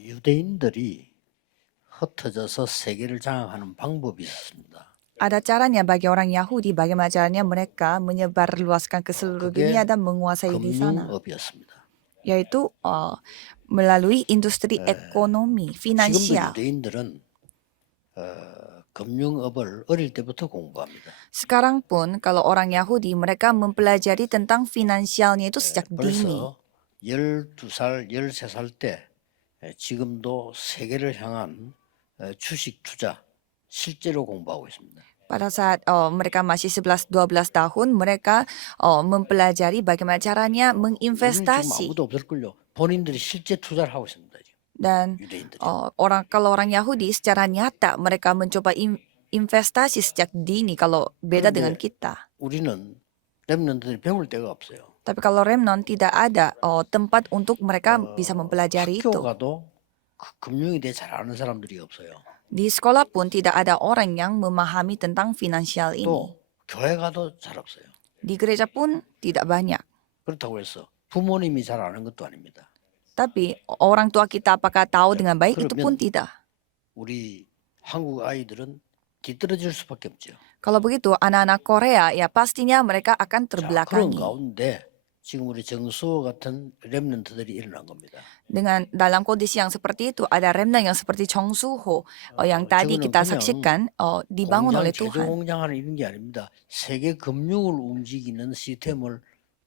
유대인들이 흩어져서 세계를 장악하는 방법이 있었습니다. Ada caranya bagi orang Yahudi, bagaimana caranya mereka menyebarluaskan ke seluruh dunia 그게 dan menguasai di sana, 금융업이었습니다. yaitu melalui industri ekonomi, 지금도 finansial. 유대인들은 금융업을 어릴 때부터 공부합니다. Sekarang pun kalau orang Yahudi, mereka mempelajari tentang finansialnya itu sejak dini. 벌써 12살, 13살 때 지금도 세계를 향한 주식 투자 실제로 공부하고 있습니다. Pada saat mereka masih 11-12 tahun, mereka mempelajari bagaimana caranya 우리는 지금 menginvestasi. 아무도 없을걸요. 본인들이 실제 투자를 하고 있습니다. 지금 Dan 유대인들이. kalau orang Yahudi secara nyata mereka mencoba investasi sejak dini, kalau beda dengan 그런데 kita. 우리는 렘넌트들이 배울 데가 없어요. Tapi kalau Remnon tidak ada tempat untuk mereka bisa mempelajari 학교 itu. 가도 금융에 대해 잘 아는 사람들이 없어요. Di sekolah pun tidak ada orang yang memahami tentang finansial ini. 또 교회 가도 잘 없어요. Di gereja pun tidak banyak. 그렇다고 해서 부모님이 잘 아는 것도 아닙니다. Tapi orang tua kita apakah tahu dengan baik? Itu pun 그러면 tidak. 우리 한국 아이들은 뒤떨어질 수밖에 없죠. Kalau begitu, anak-anak Korea ya pastinya mereka akan 자, 그런 terbelakangi. 가운데 지금 우리 정수호 같은 렘넌트들이 일어난 겁니다. Dengan dalam kondisi yang seperti itu, ada remnant yang seperti Chong Soo-ho yang tadi 저거는 kita 그냥 saksikan dibangun oleh 제조 Tuhan. 공장하는 이런 게 아닙니다. 세계 금융을 움직이는 시스템을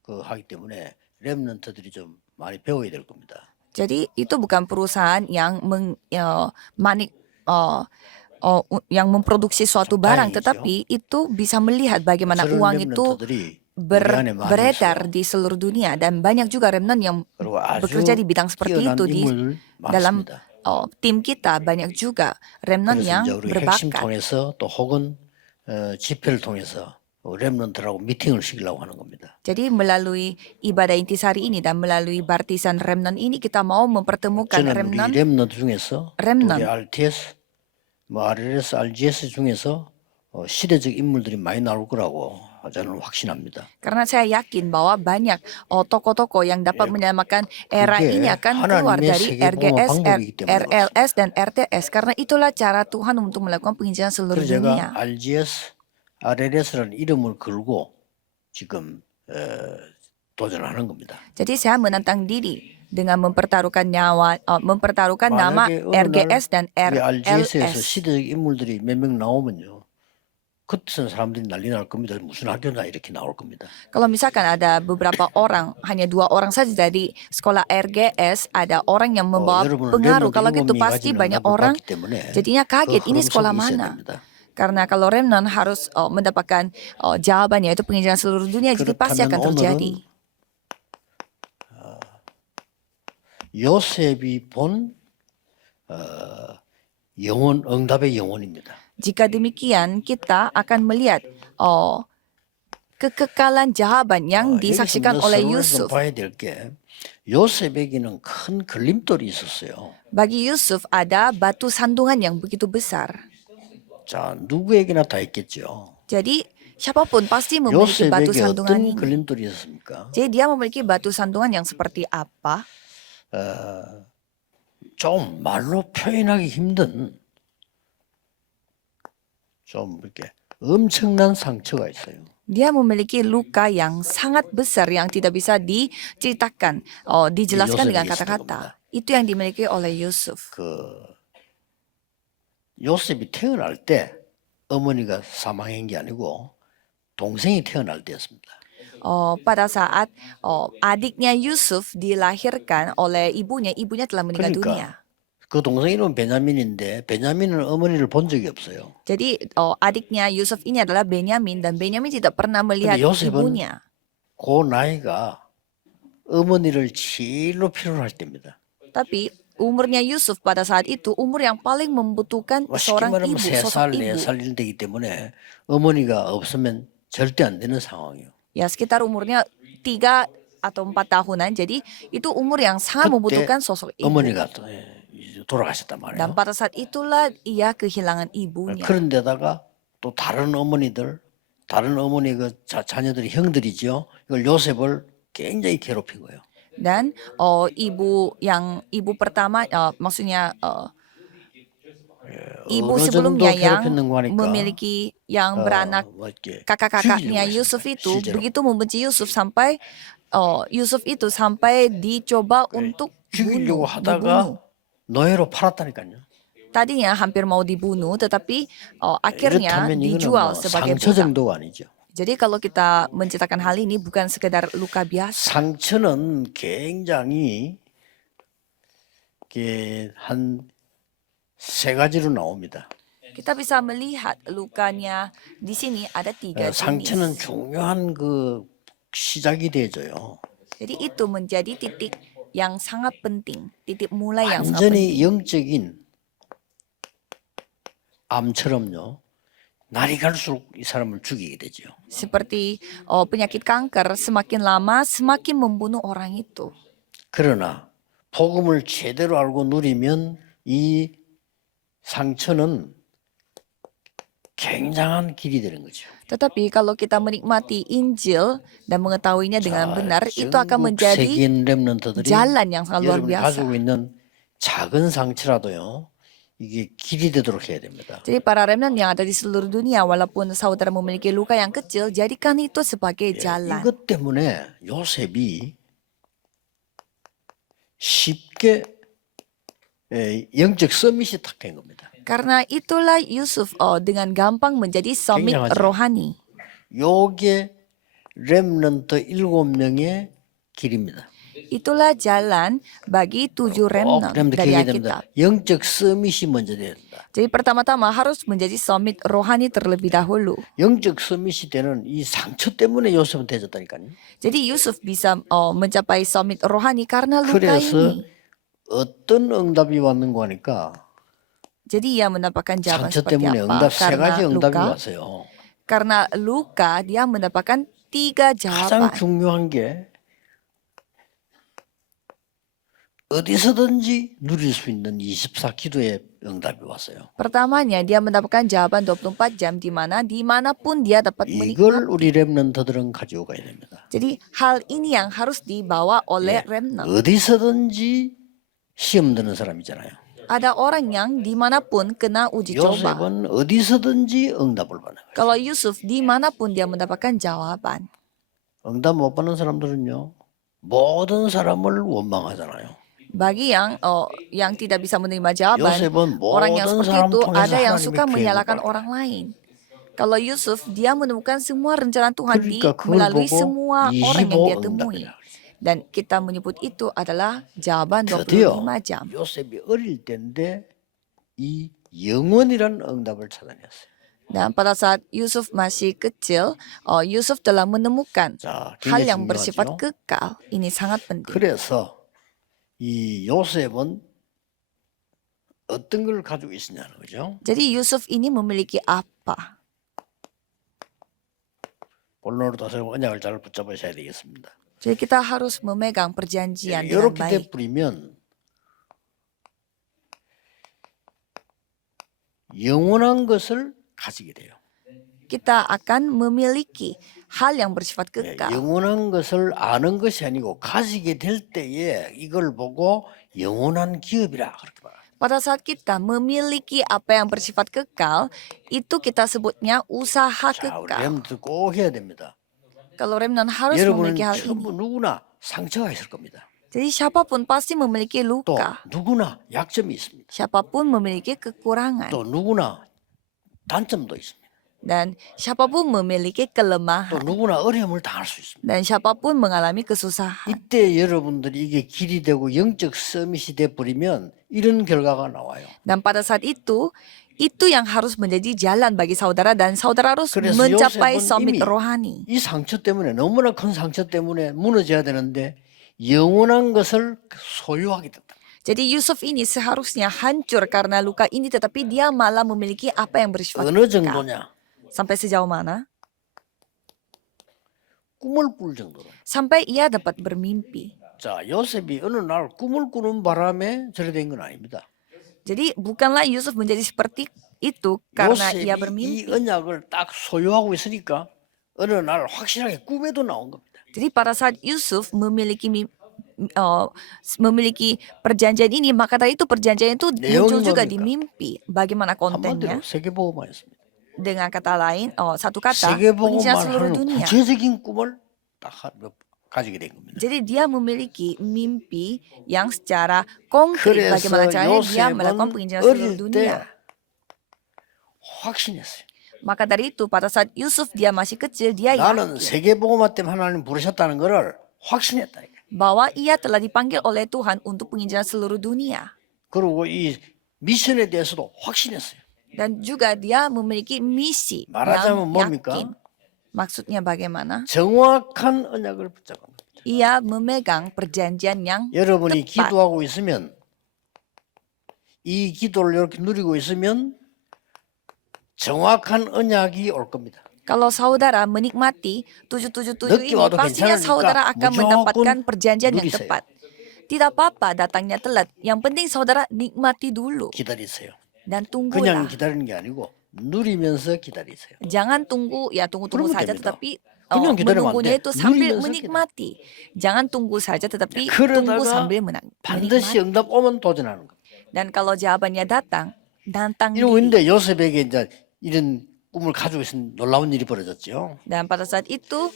하기 때문에 렘넌트들이 좀 많이 배워야 될 겁니다. Jadi itu bukan perusahaan yang yang memproduksi suatu barang, 다행이죠. tetapi itu bisa melihat bagaimana 저런 uang itu 렘넌트들이 우리 안에 많이 beredar 있어요. di seluruh dunia, dan banyak juga remnant yang 그리고 아주 bekerja di bidang seperti 뛰어난 itu di 인물 dalam 많습니다. tim kita. Banyak juga remnant 그래서 yang 이제 우리 핵심 berbakat. 통해서 또 혹은 집회를 통해서 렘넌트라고 미팅을 시키려고 하는 겁니다. Jadi melalui ibadah intisari ini dan melalui baptisan remnant ini kita mau mempertemukan 저는 우리 remnant 렘넌트 중에서 remnant. 우리 RTS, RLS, RGS 중에서 시대적 인물들이 많이 나올 거라고 저는 확신합니다. Karena saya yakin bahwa banyak tokoh-tokoh yang dapat menyelamatkan era 그게 ini akan keluar 하나님의 dari 세계보험 RGS, 방법이기 때문에 RLS, dan RTS. Karena itulah cara Tuhan untuk melakukan penginjilan seluruh 그래서 dunia. 제가 RGS, RLS라는 이름을 걸고 지금 도전하는 겁니다. Jadi saya menantang diri dengan mempertaruhkan nama 만약에 어느 날 RGS dan 우리 RGS에서 RLS. 시대적 인물들이 몇 명 나오면요. 그때는 사람들이 난리 날 겁니다. 무슨 학교냐 이렇게 나올 겁니다. Kalau misalkan ada beberapa orang, hanya 2 orang saja dari sekolah RGS, ada orang yang membawa 여러분은 pengaruh. 렘넌트 Kalau gitu 7명이 pasti 가진 banyak 응답을 orang 받기 때문에 jadinya 그 kaget, ini 흐름 sekolah 속에 있어야 mana? 됩니다. Karena kalau remnant harus mendapatkan jawabannya, yaitu penginjilan seluruh dunia, jadi pasti 그렇다면 akan terjadi. 오늘은 요셉이 본 영혼, 응답의 영혼입니다. Jika demikian, kita akan melihat kekekalan jawaban yang disaksikan 여기서 oleh 서론에서 Yusuf. 봐야 될 게 요셉에게는 큰 걸림돌이 있었어요. Bagi Yusuf ada batu sandungan yang begitu besar. 자, 누구에게나 다 있겠죠. Jadi siapapun pasti memiliki batu 요셉에게 sandungan 어떤 ini. 걸림돌이 있었습니까? Jadi dia memiliki batu sandungan yang seperti apa? 좀 말로 표현하기 힘든 좀 이렇게 엄청난 상처가 있어요. Dia memiliki luka yang sangat besar yang tidak bisa diceritakan, dijelaskan dengan kata-kata. Itu yang dimiliki oleh Yusuf. 요셉이 태어날 때 어머니가 사망한 게 아니고 동생이 태어날 때였습니다. Pada saat adiknya Yusuf dilahirkan oleh ibunya telah meninggal dunia. 그 동생 이름은 베냐민인데 베냐민은 어머니를 본 적이 없어요. Jadi adiknya Yusuf ini adalah Benyamin, dan Benyamin tidak pernah melihat ibunya. 그 나이가 어머니를 제일로 필요로 할 때입니다. Tapi umurnya Yusuf pada saat itu umur yang paling membutuhkan seorang ibu, sosok 3살, ibu. 4살 이런 되기 때문에 어머니가 없으면 절대 안 되는 상황이에요. Ya sekitar umurnya 3 atau 4 tahunan. Jadi itu umur yang sangat membutuhkan sosok ibu. 어머니가 돌아가셨단 말이에요. Dan pada saat itulah ia kehilangan ibunya. 그런데다가 또 다른 어머니 자녀들이 형들이죠. 이걸 요셉을 굉장히 괴롭힌 거예요. Dan ibu pertama maksudnya ibu 어느 sebelumnya 정도 yang 괴롭혔는가 하니까 memiliki yang beranak 뭐 이렇게 kakak-kakaknya 죽이려고 Yusuf 했습니다. itu 실제로 begitu membenci Yusuf sampai Yusuf itu sampai dicoba untuk 죽이려고 dibunuh. 하다가 노예로 팔았다니까요. Tadinya hampir mau dibunuh, tetapi akhirnya 이렇다면 이거는 dijual 뭐 sebagai 상처 budak. 정도가 아니죠. Jadi kalau kita menceritakan hal ini bukan sekedar luka biasa. 상처는 굉장히 한 세 가지로 나옵니다. Kita bisa melihat lukanya di sini ada 3 상처는 jenis. 중요한 시작이 되죠요. Jadi itu menjadi titik yang sangat penting, titik mulai yang sangat 완전히 penting. 영적인 암처럼요. 날이 갈수록 이 사람을 죽이게 되죠. Seperti penyakit kanker, semakin lama semakin membunuh orang itu. 그러나 복음을 제대로 알고 누리면 이 상처는 굉장한 길이 되는 거죠. Tetapi kalau kita menikmati Injil dan mengetahuinya dengan benar, itu akan 전국 menjadi 세계인 렘넌트들이 jalan yang sangat luar 여러분이 biasa. 가지고 있는 작은 상처라도요. 이게 길이 되도록 해야 됩니다. Jadi para remnant yang ada di seluruh dunia, walaupun saudara memiliki luka yang kecil, jadikan itu sebagai jalan. 이것 때문에 요셉이 쉽게 영적 서밋이 탁 된 겁니다. Karena itulah Yusuf dengan gampang menjadi summit 굉장하죠. rohani. 요게 렘넌트 7명의 길입니다. Itulah jalan bagi 7 remnant 렘넌트 dari 기억해야 됩니다. Alkitab. 영적 서밋이 먼저 돼야 된다. Jadi pertama-tama harus menjadi summit rohani terlebih dahulu. 영적 서밋이 되는 이 상처 때문에 요셉은 되졌다니까요. Jadi Yusuf bisa mencapai summit rohani karena luka 그래서 ini. 어떤 응답이 왔는가 하니까 Jadi ia mendapatkan jawaban 상처 seperti 때문에 apa? 응답 세 Karena 가지 응답이 luka. 왔어요. Karena luka dia mendapatkan 3 가장 jawaban. 중요한 게 어디서든지 누릴 수 있는 24 기도의 응답이 왔어요. Pertamanya dia mendapatkan jawaban 24 jam di mana dimanapun dia dapat 이걸 menikmati. 우리 렘넌트들은 가지고 가야 됩니다. Jadi hal ini yang harus dibawa oleh remnant. 어디서든지 시험 드는 사람이잖아요. Ada orang yang dimanapun kena uji coba. 요셉은 어디서든지 응답을 받는 거예요. Kalau Yusuf dimanapun dia mendapatkan jawaban. 응답 못 받는 사람들은요. 모든 사람을 원망하잖아요. Bagi yang tidak bisa menerima jawaban, 요셉은 orang yang 모든 seperti 사람 itu 통해서 ada yang 하나님의 suka 계획을 menyalahkan 받아요. orang lain. Kalau Yusuf, dia menemukan semua rencana Tuhan 그러니까 그걸 melalui 보고 semua orang yang dia 25 temui. 응답이라. Dan kita menyebut itu adalah jawaban 드디어 25 jam. 요셉이 어릴 때인데 이 영원이란 응답을 찾아냈어요. Dan pada saat Yusuf masih kecil, Yusuf telah menemukan 자, hal 굉장히 yang bersifat 중요하죠. kekal. Ini sangat penting. 그래서 이 요셉은 어떤 걸 가지고 있었냐는 거죠. Jadi Yusuf ini memiliki apa? 본론으로 돌아서 언약을 잘 붙잡으셔야 되겠습니다. Jadi kita harus memegang perjanjian dengan 이렇게 baik. 돼버리면 영원한 것을 가지게 돼요. Kita akan memiliki hal yang bersifat 예, kekal. 영원한 것을 아는 것이 아니고 가지게 될 때에 이걸 보고 영원한 기업이라 그렇게 말해요. Pada saat kita memiliki apa yang bersifat kekal, itu kita sebutnya usaha 자, 우리 kekal. 렘들 꼭 해야 됩니다. Kalau remnant harus 여러분은 memiliki hal 전부 ini. 누구나 상처가 있을 겁니다. Jadi siapapun pasti memiliki 또 luka. 누구나 약점이 있습니다. Siapapun memiliki kekurangan. 또 누구나 단점도 있습니다. Dan siapapun memiliki 또 kelemahan. 누구나 어려움을 당할 수 있습니다. Dan siapapun mengalami kesusahan. 이때 여러분들이 이게 길이 되고 영적 서밋이 돼 버리면 이런 결과가 나와요. Dan pada saat itu yang harus menjadi jalan bagi saudara dan saudara harus 그래서 mencapai 요셉은 summit 이미 rohani. 이 상처 때문에 너무나 큰 상처 때문에 무너져야 되는데 영원한 것을 소유하게 됐다. Jadi Yusuf ini seharusnya hancur karena luka ini, tetapi dia malah memiliki apa yang bersifat 어느 kekal. 정도냐? Sampai sejauh mana? 꿈을 꿀 정도로. Sampai ia dapat bermimpi. 자, 요셉이 어느 날 꿈을 꾸는 바람에 저래 된 건 아닙니다. Jadi bukanlah Yusuf menjadi seperti itu karena ia 요셉이 이 bermimpi. 언약을 딱 소유하고 있으니까 어느 날 확실하게 꿈에도 나온 겁니다. Jadi pada saat Yusuf memiliki memiliki perjanjian ini, maka dari itu perjanjian itu muncul 내용이 juga di 뭡니까? mimpi. Bagaimana kontennya? 한마디로 세계복음화였습니다. Dengan kata lain, satu kata, 세계복음화를 penginjilan seluruh 하는 dunia. 구체적인 꿈을 딱 가지게 된 겁니다. Jadi dia memiliki mimpi yang secara konkret bagaimana 그래서 caranya dia melakukan 요셉은 penginjilan seluruh 어릴 dunia. 때 확신했어요. Maka dari itu pada saat Yusuf dia masih kecil, dia 나는 yakin 세계복음화 때문에 하나님 부르셨다는 것을 확신했다. bahwa ia telah dipanggil oleh Tuhan untuk penginjilan seluruh dunia. 그리고 이 미션에 대해서도 확신했어요. Dan juga dia memiliki misi 말하자면 yang 뭡니까? yakin. Maksudnya bagaimana? 정확한 언약을 붙잡은 겁니다. Ia memegang perjanjian yang 여러분이 tepat. 기도하고 있으면 이 기도를 이렇게 누리고 있으면 정확한 언약이 올 겁니다. Kalau saudara menikmati 777 늦게 ini, 와도 pastinya 괜찮으니까 saudara akan 무조건 mendapatkan perjanjian yang 누리세요. tepat. Tidak apa-apa datangnya telat. Yang penting saudara nikmati dulu 기다리세요. dan 그냥 tunggulah. 기다리는 게 아니고 누리면서 기다리세요. Jangan tunggu, ya tunggu-tunggu 그러면 saja, 됩니다. tetapi 그냥 기다리면 안 menunggunya 돼. itu sambil 누리면서 menikmati. Jangan tunggu saja, tetapi 그러다가 tunggu sambil 반드시 menikmati. 응답 오면 도전하는 겁니다. Dan kalau jawabannya datang, nantang 이러고 diri. 있는데 요셉에게 이제 이런 꿈을 가지고 있는 놀라운 일이 벌어졌죠. Dan pada saat itu,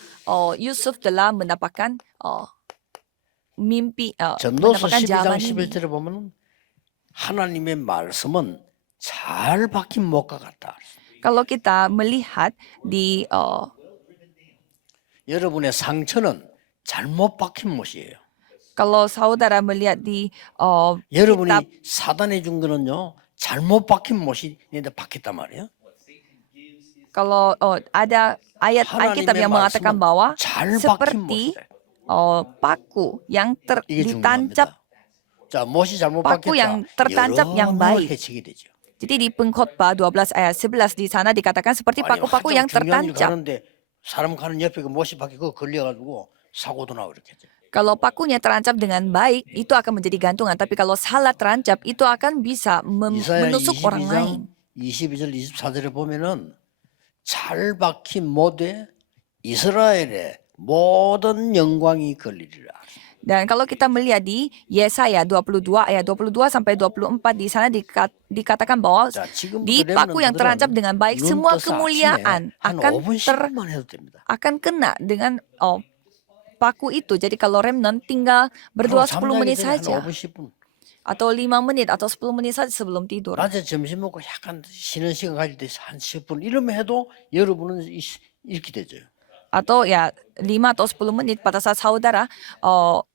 Yusuf telah mendapatkan mimpi, 전도서 mendapatkan 12장 jawaban ini. 11절에 보면 하나님의 말씀은 잘 박힌 목과 같다. Kalau kita melihat di 여러분의 상처는 잘못 박힌 못이에요. kalau saudara melihat di 여러분이 kitab 사단이 준 거는요 잘못 박힌 못이 얘한테 박혔단 말이에요. kalau ada ayat Alkitab yang mengatakan bahwa 잘 박힌 seperti 못이다. paku yang 이게 ditancap. 중요합니다. 자, 못이 잘못 paku 박혔다. yang tertancap yang 여러 baik. 해치게 되죠. Jadi di Pengkhotbah 12 ayat 11 di sana dikatakan seperti 아니, paku-paku yang 중요한 일 tertancap. 가는데 사람 가는 옆에 그 못이 박히고 걸려가지고 사고도 나고 이렇게 죠. Kalau pakunya terancap dengan baik, itu akan menjadi gantungan. Tapi kalau salah terancap, itu akan bisa 이사야 menusuk orang lain. 22장 22절 24절에 보면은 잘 박힌 못에 이스라엘의 모든 영광이 걸리리라. Dan kalau kita melihat di Yesaya 22 ayat 22 sampai 24 di sana dikatakan bahwa 자, 지금 di paku yang terancap dengan baik semua kemuliaan 한 akan 5분 10분만 해도 됩니다. akan kena dengan paku itu. Jadi kalau remnant tinggal berdoa 10 menit 한 saja 5분 10분. atau 5 menit atau 10 menit saja sebelum tidur. 낮에 점심 먹고 약간 쉬는 시간 가질 때 한 10분 이러면 해도 여러분은 이렇게 되죠. Atau ya 5 atau 10 menit pada saat saudara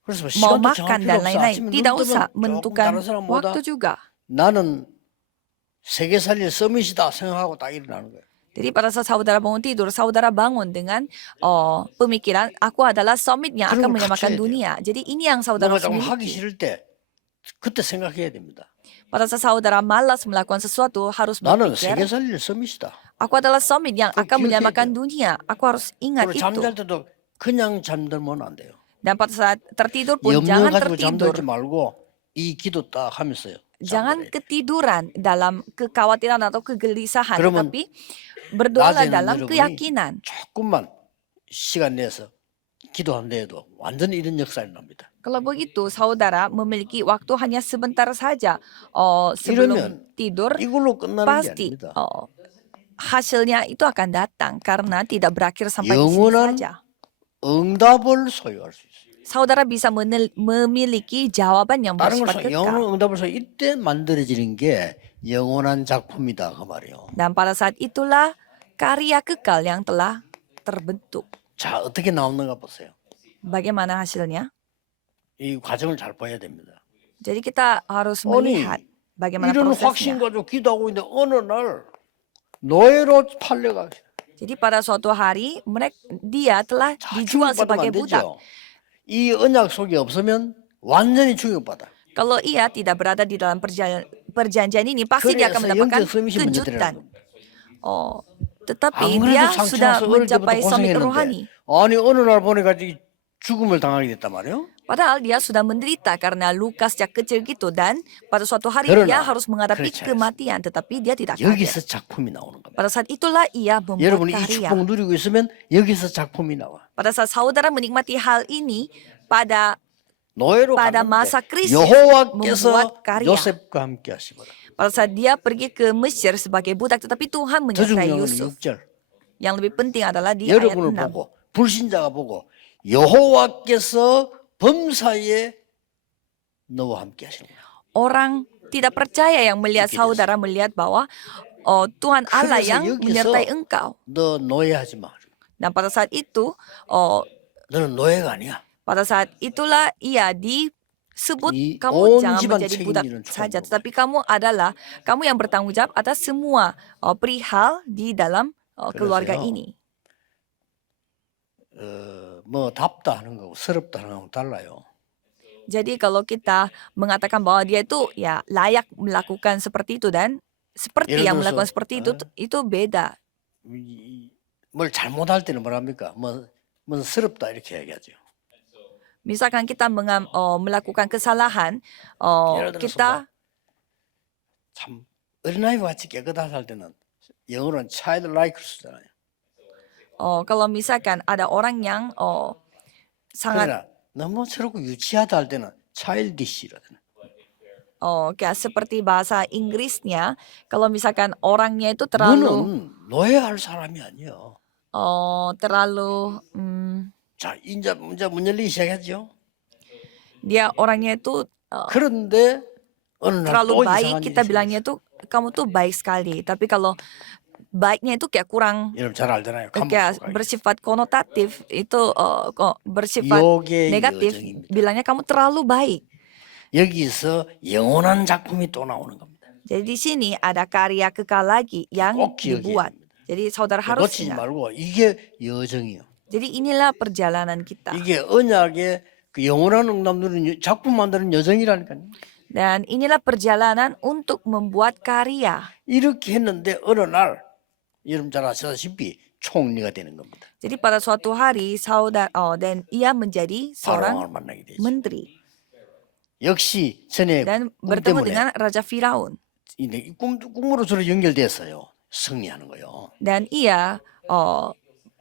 그래서 mau 시간도 makan 정할 필요 dan 없어. lain-lain. 아침에 Tidak 눈 usah 뜨면 조금 menentukan 다른 사람보다 waktu juga. 나는 세계 살릴 서밋이다 생각하고 딱 일어나는 거예요. Jadi pada saat saudara bangun tidur, saudara bangun dengan pemikiran aku adalah summit yang akan 그런 걸 menyelamatkan 갖춰야 돼요. dunia. Jadi ini yang saudara 뭔가 harus 좀 하기 miliki. 싫을 때 그때 생각해야 됩니다. Pada saat saudara malas melakukan sesuatu, harus 나는 berpikir, 세계 살릴 서밋이다. aku adalah summit yang 그거 akan 기억해야 menyelamatkan 돼요. dunia. Aku harus ingat 그리고 itu. 잠잘 때도 그냥 잠들면 안 돼요. Dan pada saat tertidur pun 염려 jangan 가지고 tertidur. 잠들지 말고 이 기도 딱 하면서요. Jangan 잠들어야 돼요. ketiduran dalam kekhawatiran atau kegelisahan, 그러면 tetapi berdoalah 낮에는 dalam 여러분이 keyakinan. 조금만 시간 내서 기도한대도 완전히 이런 역사가 납니다. Kalau begitu, saudara memiliki waktu hanya sebentar saja sebelum 이러면 tidur, 이걸로 끝나는 게 pasti 아닙니다. hasilnya itu akan datang karena tidak berakhir sampai di sini 영원한 saja. 응답을 소유할 수 있어요. Saudara bisa memiliki jawaban yang 다른 걸 bersifat 영원한 kekal. 응답을 소유 이때 만들어지는 게 영원한 작품이다 그 말이에요. Dan pada saat itulah karya kekal yang telah terbentuk. 자 어떻게 나오는가 보세요. Bagaimana hasilnya? 이 과정을 잘 봐야 됩니다. Jadi kita harus 아니 melihat bagaimana 이런 확신 prosesnya. 가지고 기도하고 있는데 어느 날 노예로 팔려가 Jadi pada suatu hari dia telah dijual 충격받으면 sebagai 안 budak. 되죠. 이 언약 속에 없으면 완전히 충격받아. Kalau ia tidak berada di dalam perjanjian ini, pasti dia akan 그래서 mendapatkan 영적 서밋이 먼저 kejutan. 들어가는 Oh, tetapi 아무래도 dia 상처 sudah 와서 어릴 때부터 mencapai summit rohani. 고생했는데 아니 어느 날 보니까 죽음을 당하게 됐단 말이에요. Padahal dia sudah menderita karena luka sejak kecil gitu dan pada suatu hari 그러나 dia harus menghadapi 그렇지 kematian, tetapi dia tidak kaget. 여기서 작품이 나오는 겁니다. Pada saat itulah ia membuat 여러분이 이 karya. 축복 누리고 있으면 여기서 작품이 나와. Pada saat saudara menikmati hal ini pada 노예로 pada 갔는데 masa krisis 여호와께서 membuat karya. 요셉과 함께 하시거든. Pada saat dia pergi ke Mesir sebagai budak, tetapi Tuhan 더 menyertai 중요한 건 Yusuf. 6절. Yang lebih penting adalah di ayat 여러분을 6. 보고 불신자가 보고 여호와께서 범사에 너와 함께 하시는 거야. Orang tidak percaya yang melihat Begitu. saudara melihat bahwa Tuhan Allah 그래서 yang 여기서 menyertai engkau. 너 노예하지 마. Dan pada saat itu, 너는 노예가 아니야. pada saat itulah ia disebut 이 kamu 온 jangan 집안 menjadi budak 책임지는 saja, 총독. tetapi kamu yang bertanggung jawab atas semua perihal di dalam keluarga 그래서요. ini. 뭐 답다 하는 거고 서럽다 하는 거하고 달라요. Jadi kalau kita mengatakan bahwa dia itu ya layak melakukan seperti itu dan seperti 예를 yang 들어서, melakukan seperti itu beda. 뭘 잘못할 때는 뭐랍니까? 뭐 서럽다 이렇게 얘기하죠. Misalkan kita melakukan kesalahan, 예를 들어서 kita 참 어린아이와 같이 깨끗하게 살 때는 영어로는 childlike를 쓰잖아요. kalau misalkan ada orang yang sangat 그러나 너무 저렇고 유치하다 할 때는 childish라잖아요. kayak seperti bahasa Inggrisnya, kalau misalkan orangnya itu terlalu 너는 노예할 사람이 아니야. terlalu 자, 이제 문 열리기 시작했죠. dia orangnya itu 그런데 어느 날 terlalu 또 baik, 이상한 kita 일이 bilangnya tuh kamu tuh baik sekali. Tapi kalau baiknya itu kayak kurang 여러분 잘 알잖아요. kayak 감옥 bersifat konotatif, itu kok bersifat 요게 negatif, 여정입니다. bilangnya kamu terlalu baik. 여기서 영원한 작품이 또 나오는 겁니다. Jadi di sini ada karya kekal lagi yang 꼭 기억해야 dibuat. 됩니다. Jadi saudara harus 놓치지 ingat. 말고 이게 여정이요. Jadi inilah perjalanan kita. 이게 언약의 그 영원한 응답 누리는 작품 만드는 여정이라니까요. Dan inilah perjalanan untuk membuat karya. 이렇게 했는데 어느 날 여러분 잘 아시다시피 총리가 되는 겁니다. Jadi pada suatu hari dan ia menjadi seorang 바로왕을 만나게 되죠. menteri 역시 전에 dan 꿈 bertemu 때문에 dengan Raja Firaun. 이 꿈으로 저로 연결됐어요. 승리하는 거요. Dan ia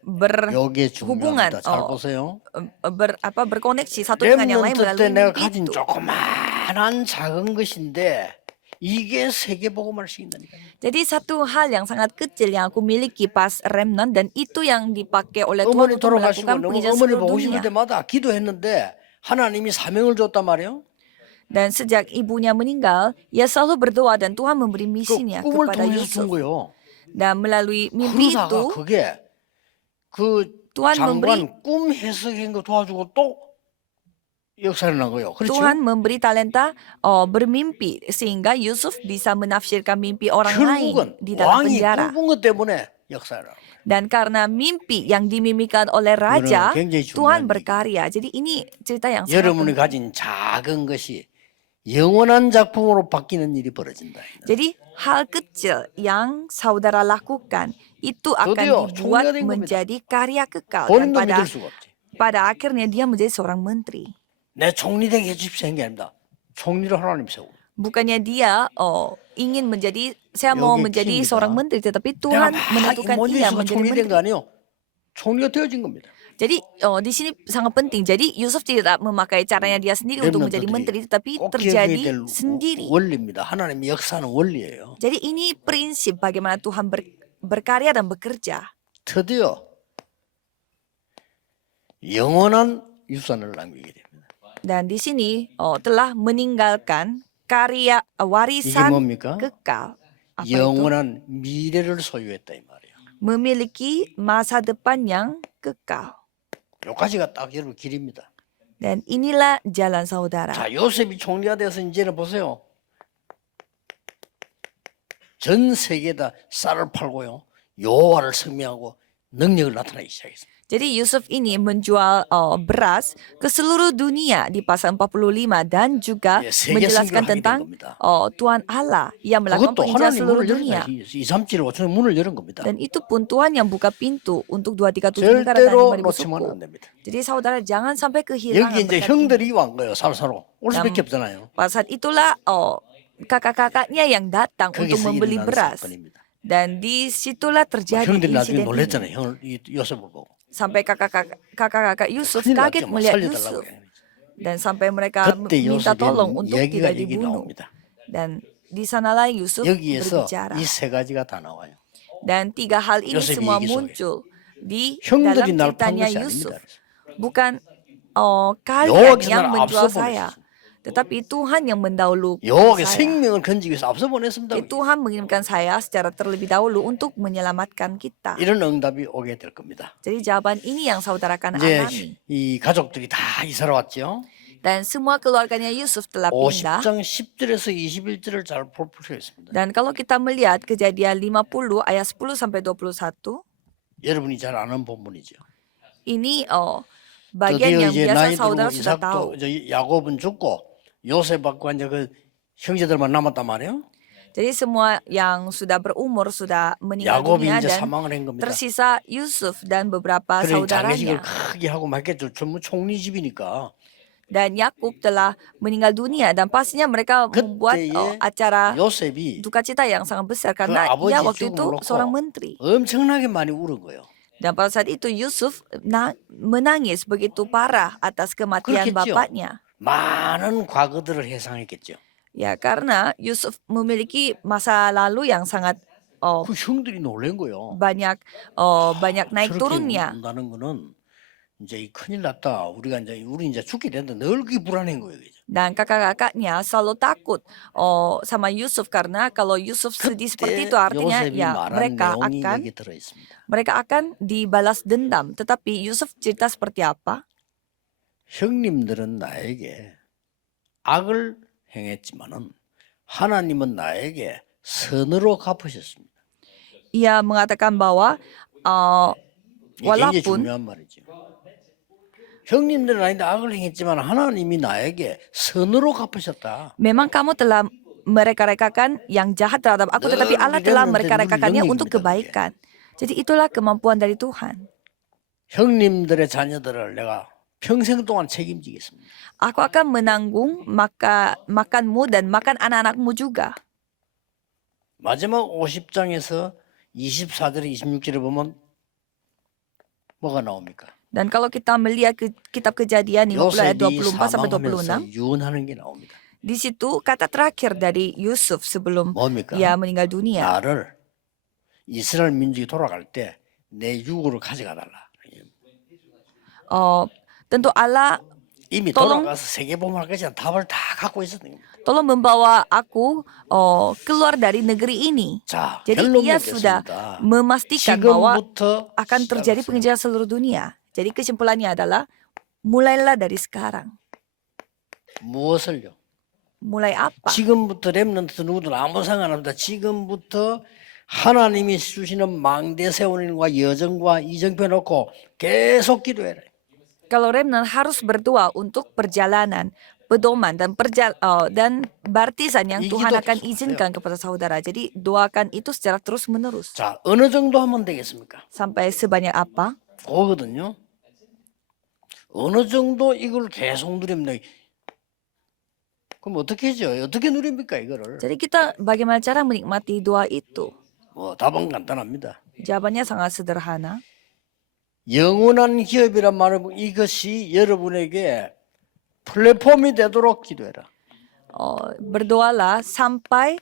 요게 berhubungan, 중요합니다. 잘 보세요. berkoneksi satu dengan yang lain 렘넌트 때 melalui 내가 mimpi 가진 itu. 조그마한 작은 것인데 이게 세계복음을 시킨다니까요. Jadi satu hal yang sangat kecil yang aku miliki pas remnant dan itu yang dipakai oleh Tuhan 어머니 untuk 돌아가시고 melakukan 너무 penginjilan 어머니 seluruh 보고 싶을 dunia. 때마다 기도했는데 하나님이 사명을 줬단 말이에요. Dan sejak ibunya meninggal, ia selalu berdoa dan Tuhan memberi 그 misinya 꿈을 kepada 통해서 준 Yusuf. 거요. Dan melalui mimpi 그러다가 itu, 그게 그 Tuhan 장관 꿈 해석한 거 도와주고 또 역사를 난 거예요. 그렇죠? Tuhan memberi talenta bermimpi sehingga Yusuf bisa menafsirkan mimpi orang lain 결국은 di dalam 왕이 penjara. 꿈꾼 것 때문에 역사를 하는 거예요. Dan karena mimpi yang dimimikan oleh raja, 이거는 굉장히 Tuhan 중요한 berkarya. Jadi ini cerita yang sangat 여러분이 penting. 가진 작은 것이 영원한 작품으로 바뀌는 일이 벌어진다. Jadi hal kecil yang saudara lakukan itu akan 드디어 dibuat 총리가 된 겁니다. menjadi karya kekal. Dan 본인도 믿을 수가 없지. pada akhirnya dia menjadi seorang menteri. 내 총리 되게 해주십시오 한 게 아닙니다. 총리를 하나님 세우고. Bukannya dia ingin menjadi, saya mau 여기 menjadi 키입니다. seorang menteri, tetapi 내가 Tuhan 막 menentukan 뭔지 ia 있어서 menjadi 총리 된 거 menteri. 아니에요. 총리가 되어진 겁니다. Jadi di sini sangat penting. Jadi Yusuf tidak memakai caranya dia sendiri untuk menjadi menteri, tetapi 꼭 기억해야 terjadi 될 sendiri. 원리입니다. 하나님의 역사는 원리예요. Jadi ini prinsip bagaimana Tuhan berkarya dan bekerja. 드디어 영원한 유산을 남기게 됩니다. Dan di sini telah meninggalkan karya 이게 warisan 뭡니까? kekal. Apa itu? 영원한 미래를 소유했다 이 말이에요. Memiliki masa depan yang kekal. 여기까지가 딱 여러분 길입니다. Dan inilah jalan saudara. 자, 요셉이 총리가 돼서 이제는 보세요. 전 세계에다 쌀을 팔고요. 여호와를 성명하고 능력을 나타내기 시작했습니다. Jadi Yusuf ini menjual beras ke seluruh dunia di pasal 45 dan juga 예, 세계 menjelaskan 선교를 하게 된 tentang 겁니다. Tuhan Allah yang melakukan 그것도 penginjilan 하나님 seluruh 문을 열은 dunia. 2, 3, 7, 5천 문을 열은 겁니다. Dan itu pun Tuhan yang buka pintu untuk 2, 3, 7 negara dan 절대로 5,000 놓치면 suku. 안 됩니다. Jadi saudara jangan sampai kehilangan 여기 이제 berkat ini. 형들이 왔 거예요. 사로사로 올 수밖에 없잖아요. Pada saat itulah kakak-kakaknya yang datang untuk 거기서 membeli 일어난 beras. 사건입니다. Dan disitulah terjadi 형들이 나중에 insiden ini. 놀랬잖아요. 형을 요셉을 보고. Sampai kakak-kakak Yusuf 큰일 kaget 났죠. 막 melihat 살려달라고 Yusuf. 그래요. Dan sampai mereka 그때 minta tolong 요셉이 untuk 얘기가 tidak 여기 dibunuh. 나옵니다. Dan di sanalah Yusuf 여기에서 berbicara. 이 세 가지가 다 나와요. Dan tiga hal ini 요셉이 semua 얘기 속에. muncul di 형들이 dalam 날 판 ceritanya 것이 Yusuf. 아닙니다. Bukan kalian 여호와께서 yang 나를 menjual 앞서 saya. 보내셨습니다. Tetapi Tuhan yang mendahului 여호와께 saya. 생명을 건지기 위해서 앞서 보냈습니다. Tuhan mengirimkan saya secara terlebih dahulu untuk menyelamatkan kita. 이런 응답이 오게 될 겁니다. Jadi jawaban ini yang saudara akan 이제 alami. 이 가족들이 다 이사를 왔죠. Dan semua keluarganya Yusuf telah pindah. 50장 10절에서 21절을 잘 볼 필요가 있습니다. Dan kalau kita melihat kejadian 50 ayat 10 sampai 21, 여러분이 잘 아는 본문이죠. ini bagian 드디어 yang 이제 biasa 나이 saudara 들고 sudah tahu. 이삭도 야곱은 죽고 요셉하고 이제 그 형제들만 남았단 말이에요. Jadi semua yang sudah berumur sudah meninggal 야곱이 dunia 이제 dan 사망을 한 겁니다. tersisa Yusuf dan beberapa 그래 장례식을 saudaranya. 크게 하고 말겠죠. 전부 총리집이니까. Dan Yakub telah meninggal dunia dan pastinya mereka membuat 그때에 acara 요셉이 duka cita yang sangat besar karena 아버지 ia waktu 죽음을 itu 놓고 seorang menteri. 엄청나게 많이 울은 거예요. Dan pada saat itu Yusuf menangis begitu parah atas kematian 그렇겠죠. bapaknya. 많은 과거들을 회상했겠죠. Ya karena Yusuf memiliki masa lalu yang sangat 그 형들이 놀란 거예요. banyak naik 저렇게 turunnya. 운다는 거는 이제 이 큰일 났다. 우리 이제 죽게 된다. 늘 그게 불안한 거예요. 그죠? Dan kakak-kakaknya selalu takut sama Yusuf karena kalau Yusuf sedih seperti itu 그때 artinya 요셉이 ya 말한 내용이 여기 들어 있습니다. mereka akan dibalas dendam. Tetapi Yusuf cerita seperti apa? 형님들은 나에게 악을 행했지만은 하나님은 나에게 선으로 갚으셨습니다. Ia mengatakan bahwa 이게 굉장히 walaupun 중요한 말이죠. 형님들은 나한테 악을 행했지만 하나님이 나에게 선으로 갚으셨다. memang kamu telah mereka-rekakan yang jahat terhadap aku, tetapi Allah telah mereka-rekakannya untuk kebaikan. Jadi itulah kemampuan dari Tuhan. 형님들의 자녀들을 내가 평생 동안 책임지겠습니다. Aku akan menanggung makanmu dan makan anak-anakmu juga. 마지막 50장에서 24절에 26절에 보면 뭐가 나옵니까? Dan kalau kita melihat kitab Kejadian 50 ayat 요셉이 24 sampai 사망하면서 26, 유언하는 게 나옵니다. di situ kata terakhir dari Yusuf sebelum 뭡니까? ia meninggal dunia. 나를 이스라엘 민족이 돌아갈 때 내 유고를 가져가 달라. Tentu Allah 이미 tolong- 돌아가서 세계복음할 것이야 답을 다 갖고 있었던 겁니다. tolong membawa aku keluar dari negeri ini. 자, Jadi 결론 ia sudah 맺겠습니다. memastikan bahwa 지금부터 akan terjadi 시작하세요. pengejaran seluruh dunia. Jadi kesimpulannya adalah mulailah dari sekarang. 무엇을요? Mulai apa? 지금부터 렘넌트 누구든 아무 상관없다. 지금부터 하나님이 주시는 망대 세우는 일과 여정과 이정표 놓고 계속 기도해라. Kalau remnant harus berdoa untuk perjalanan, pedoman dan baptisan yang Itu Tuhan akan terus, izinkan kepada saudara. Jadi doakan itu secara terus menerus. 자, 어느 정도 하면 되겠습니까? Sampai sebanyak apa? 그거거든요. 어느 정도 이걸 계속 누리면 그럼 어떻게 하죠? 어떻게 누립니까 이거를? Jadi kita bagaimana cara menikmati doa itu? 뭐 답은 간단합니다. Jawabannya sangat sederhana. 영원한 기업이란 말은 이것이 여러분에게 플랫폼이 되도록 기도해라. Berdoalah sampai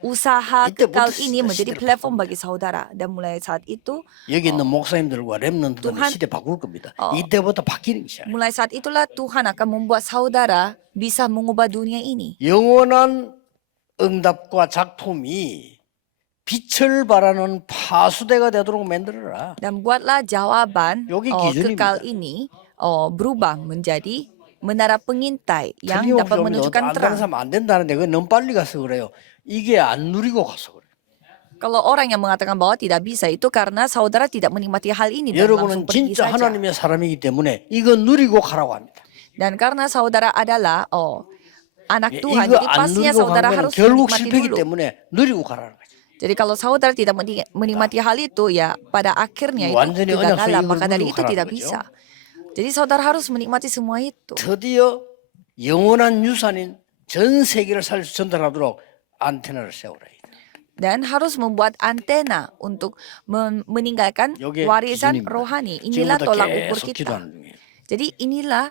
usaha 이때부터 kekal ini menjadi 시대를 platform 바꿉니다. bagi saudara. Dan mulai saat itu, 여기 있는 목사님들과 렘넌트들은 Tuhan- 시대 바꿀 겁니다. 이때부터 바뀌는 것이야. mulai saat itulah Tuhan akan membuat saudara bisa mengubah dunia ini. 영원한 응답과 작품이 빛을 발하는 파수대가 되도록 만들어라. Dan buatlah jawaban 여기 기준입니다. kekal ini berubah menjadi menara pengintai yang 틀림없이 dapat 옵니다. menunjukkan 안 되는 terang. 사람 안 된다는데 그건 너무 빨리 가서 그래요. 이게 안 누리고 가서 그래요. Kalau orang yang mengatakan bahwa tidak bisa itu karena saudara tidak menikmati hal ini dan 여러분은 langsung pergi 진짜 saja. 하나님의 사람이기 때문에 이거 누리고 가라고 합니다. Dan karena saudara adalah anak 이거 Tuhan, jadi 안 pastinya 누리고 saudara 가면 harus 결국 menikmati 실패이기 dulu. 때문에 누리고 가라는 거죠. Jadi kalau saudara tidak menikmati hal itu, ya pada akhirnya itu 완전히 kegagalan. 언약서 Maka dari 이걸 itu 누리고 tidak 가라는 bisa. Jadi saudara harus menikmati semua itu. 드디어 영원한 유산인 전 세계를 전달하도록 안테나를 세우라. Dan harus membuat antena untuk meninggalkan 요게 warisan 기준입니다. rohani. Inilah tolak ukur 지금부터 계속 kita. 기도하는 중이에요. Jadi inilah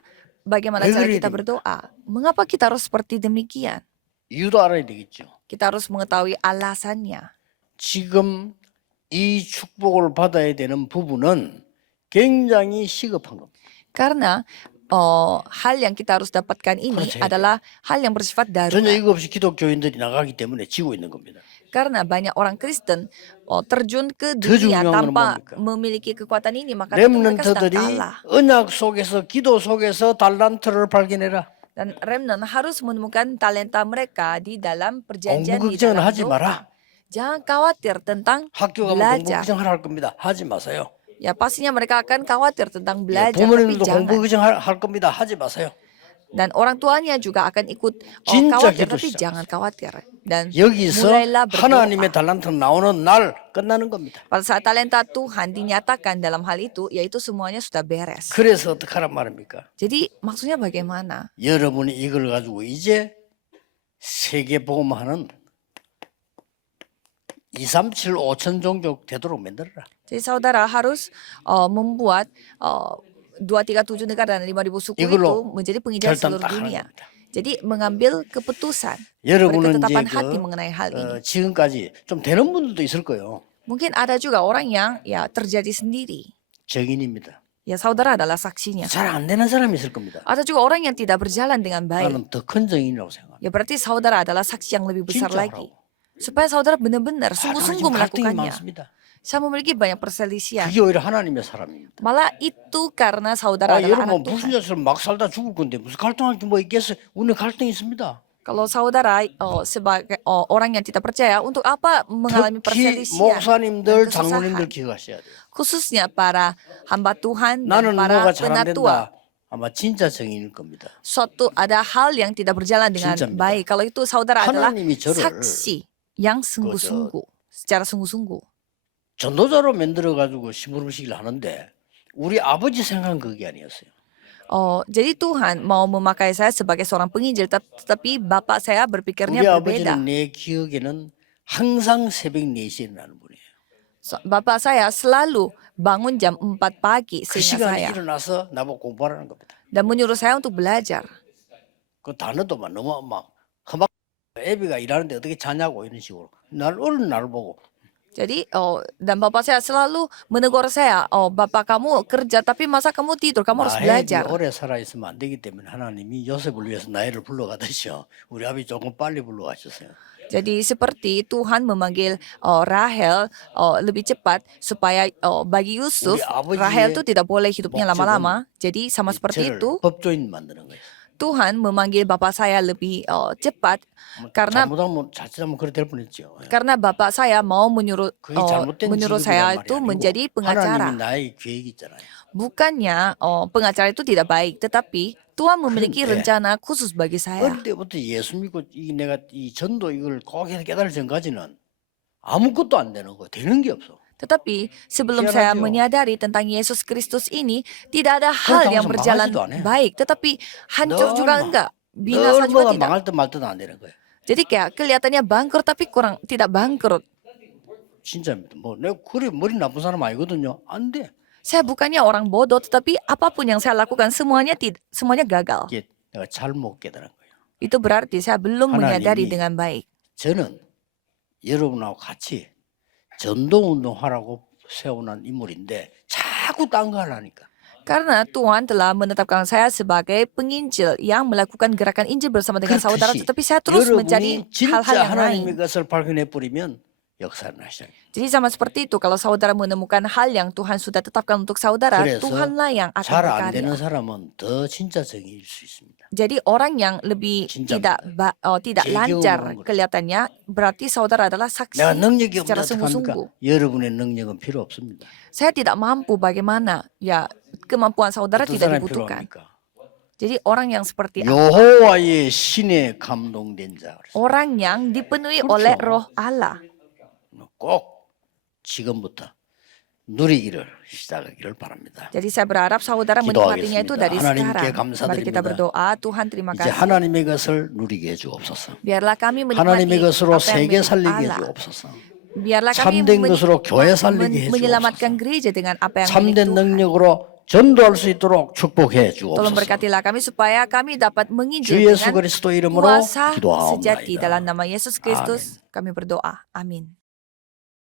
bagaimana 왜 cara 그래야 kita 됩니까? berdoa? Mengapa kita harus seperti demikian? 이유도 알아야 되겠죠. Kita harus mengetahui alasannya. 지금 이 축복을 받아야 되는 부분은 굉장히 시급한 겁니다. Karena hal yang kita harus dapatkan ini 그렇죠. adalah hal yang bersifat 전혀 darurat. 이거 없이 기독교인들이 나가기 때문에 지고 있는 겁니다. Karena banyak orang Kristen terjun ke 더 dunia 중요한 건 tanpa 뭡니까? memiliki kekuatan ini, maka tentu mereka sedang 렘넌트들이 kalah. 언약 속에서 기도 속에서 달란트를 발견해라. Dan remnant harus menemukan talenta mereka di dalam perjanjian, 공부 di 걱정은 dalam 하지 doa. 마라. Jangan khawatir tentang 학교 가면 공부 belajar. 걱정하라 할 겁니다. 하지 마세요. Ya pastinya mereka akan khawatir tentang 예, belajar, tapi 부모님들도 jangan. 공부 걱정할 겁니다. 하지 마세요. Dan orang tuanya juga akan ikut 진짜 khawatir, 기도 tapi 시작. jangan khawatir. Dan 여기서 mulailah berdoa. 하나님의 달란트 나오는 날 끝나는 겁니다. Pada saat talenta Tuhan dinyatakan dalam hal itu, yaitu semuanya sudah beres. 그래서 어떻게 하란 말입니까? Jadi maksudnya bagaimana? 여러분이 이걸 가지고 이제 세계 복음화는 2, 3, 7, 5천 종족 되도록 만들어라. Jadi saudara harus membuat 237 negara dan 5.000 suku itu 이걸로 menjadi penginjil 결단 seluruh 딱 하는 dunia. 겁니다. Jadi mengambil keputusan, 여러분은 berketetapan 이제 hati mengenai hal ini. 지금까지 좀 되는 분들도 있을 거예요. Mungkin ada juga orang yang ya terjadi sendiri. 증인입니다. Ya saudara adalah saksinya. 잘 안 되는 사람이 있을 겁니다. Ada juga orang yang tidak berjalan dengan baik. 나는 더 큰 증인이라고 생각합니다. Ya berarti saudara adalah saksi yang lebih besar 진짜 lagi. 하라고. Supaya saudara benar-benar 지금 sungguh-sungguh 갈등이 melakukannya. 많습니다. Saya memiliki banyak perselisihan. 그게 오히려 하나님의 사람입니다. Malah itu karena saudara 아, adalah 여러분 anak 무슨 Tuhan. 자처럼 막 살다 죽을 건데 무슨 갈등할 게 뭐 있겠어요? 우리는 갈등이 있습니다. Kalau saudara sebagai orang yang tidak percaya, untuk apa mengalami 특히 perselisihan? 목사님들, dan 장로님들 kesusahan? 기억하셔야 돼요. Khususnya para hamba Tuhan dan 나는 para 뭐가 잘 안 penatua. 된다. 아마 진짜 증인일 겁니다. Suatu ada hal yang tidak berjalan dengan 진짜입니다. baik. Kalau itu saudara adalah 하나님이 저를 saksi yang sungguh-sungguh, secara sungguh-sungguh. 전도자로 만들어 가지고 심부름식을 하는데 우리 아버지 생각은 그게 아니었어요. Jadi Tuhan mau memakai saya sebagai seorang penginjil, tetapi bapak saya berpikirnya 우리 berbeda. 아버지는 내 기억에는 항상 새벽 4시에 일어나는 분이에요. Bapak saya selalu bangun jam 4 pagi 그 seingat 시간에 saya 일어나서 나보고 공부하라는 겁니다. dan menyuruh saya untuk belajar. 그 단어도 막 너무 막 험악 애비가 일하는데 어떻게 자냐고 이런 식으로 어른 나를 보고 Jadi dan bapak saya selalu menegur saya, bapak kamu kerja tapi masa kamu tidur, kamu harus 나이 belajar. 오래 살아 있으면 안 되기 때문에 하나님이 요셉을 위해서 나이를 불러가듯이요. 우리 아버지 조금 빨리 불러가셨어요. Jadi seperti Tuhan memanggil Rahel lebih cepat supaya bagi Yusuf, 우리 아버지의 Rahel itu tidak boleh hidupnya 목적은 lama-lama. Jadi sama seperti 저를 itu, 법조인 만드는 거예요. Tuhan memanggil bapak saya lebih cepat karena 자칫하면 그래 될 뻔했죠. karena bapak saya mau menyuruh 그게 잘못된 menyuruh 직업이란 saya 말이 itu 아니고 menjadi 하나님이 pengacara. 나의 계획이 있잖아요. Bukannya pengacara itu tidak baik, tetapi Tuhan memiliki 그런데 rencana khusus bagi saya. 어릴 때부터 예수 믿고 내가 이 전도 이걸 꼭 해서 깨달을 전까지는 아무것도 안 되는 거, 되는 게 없어. Tetapi sebelum saya Hianatnya. menyadari tentang Yesus Kristus ini, tidak ada hal 그렇다고 yang 해서 berjalan 망하지도 않아요. baik, tetapi hancur juga 널 enggak, binasa 늘 juga 뭐가 tidak. 망할 듯 말 듯 안 되는 거예요. Jadi kayak kelihatannya bangkrut tapi kurang tidak bangkrut. 진짜입니다. 뭐 내가 그래 머리 나쁜 사람 아니거든요. 안 돼. Saya bukannya orang bodoh, tetapi apapun yang saya lakukan semuanya gagal. 이게 내가 잘못 깨달은 거예요. Itu berarti saya belum menyadari 하나님이 dengan baik. 저는 여러분하고 같이 전도 운동하라고 세워놓은 인물인데 자꾸 딴 거 하려니까. Karena Tuhan telah menetapkan saya sebagai penginjil yang melakukan gerakan Injil bersama dengan saudara, 그렇듯이 tetapi saya terus mencari 여러분이 진짜 hal-hal yang lain. 하나님의 것을 발견해 버리면 역사는 하시죠. Jadi sama seperti itu, kalau saudara menemukan hal yang Tuhan sudah tetapkan untuk saudara, 그래서 Tuhanlah yang akan 잘 안 berkarya. 되는 사람은 더 진짜 정의일 수 있습니다. Jadi orang yang lebih 진짜입니다. tidak 제 lancar 경험은 그래요. kelihatannya, berarti saudara adalah saksi 내가 능력이 없는데 secara 어떡합니까? sungguh-sungguh. 여러분의 능력은 필요 없습니다. Saya tidak mampu, bagaimana? Ya, kemampuan saudara 어떤 tidak 사람이 dibutuhkan. 필요합니까? Jadi orang yang seperti apa? 여호와의 신에 감동된 자. 그랬어요. Orang yang dipenuhi 그렇죠. oleh roh Allah. 꼭 지금부터 누리기를 시작하기를 바랍니다. Jadi saya berharap saudara menikmatinya itu dari 하나님께 sekarang. Mari kita 감사드립니다. berdoa. Tuhan terima 이제 kasih. 하나님의 것을 누리게 해주옵소서. Biarlah kami 하나님의 menikmati 것으로 apa yang 세계 milik 살리게 Allah. 해주옵소서. Biarlah kami 참된 것으로 교회 살리게 해주옵소서. menyelamatkan gereja dengan apa yang milik 참된 Tuhan. 능력으로 전도할 수 있도록 축복해 Tolong 주옵소서. berkatilah kami supaya kami dapat 주 menginjil 예수 dengan 그리스도 이름으로 kuasa sejati 기도하옵나이다. dalam nama Yesus Kristus. Kami berdoa. Amin.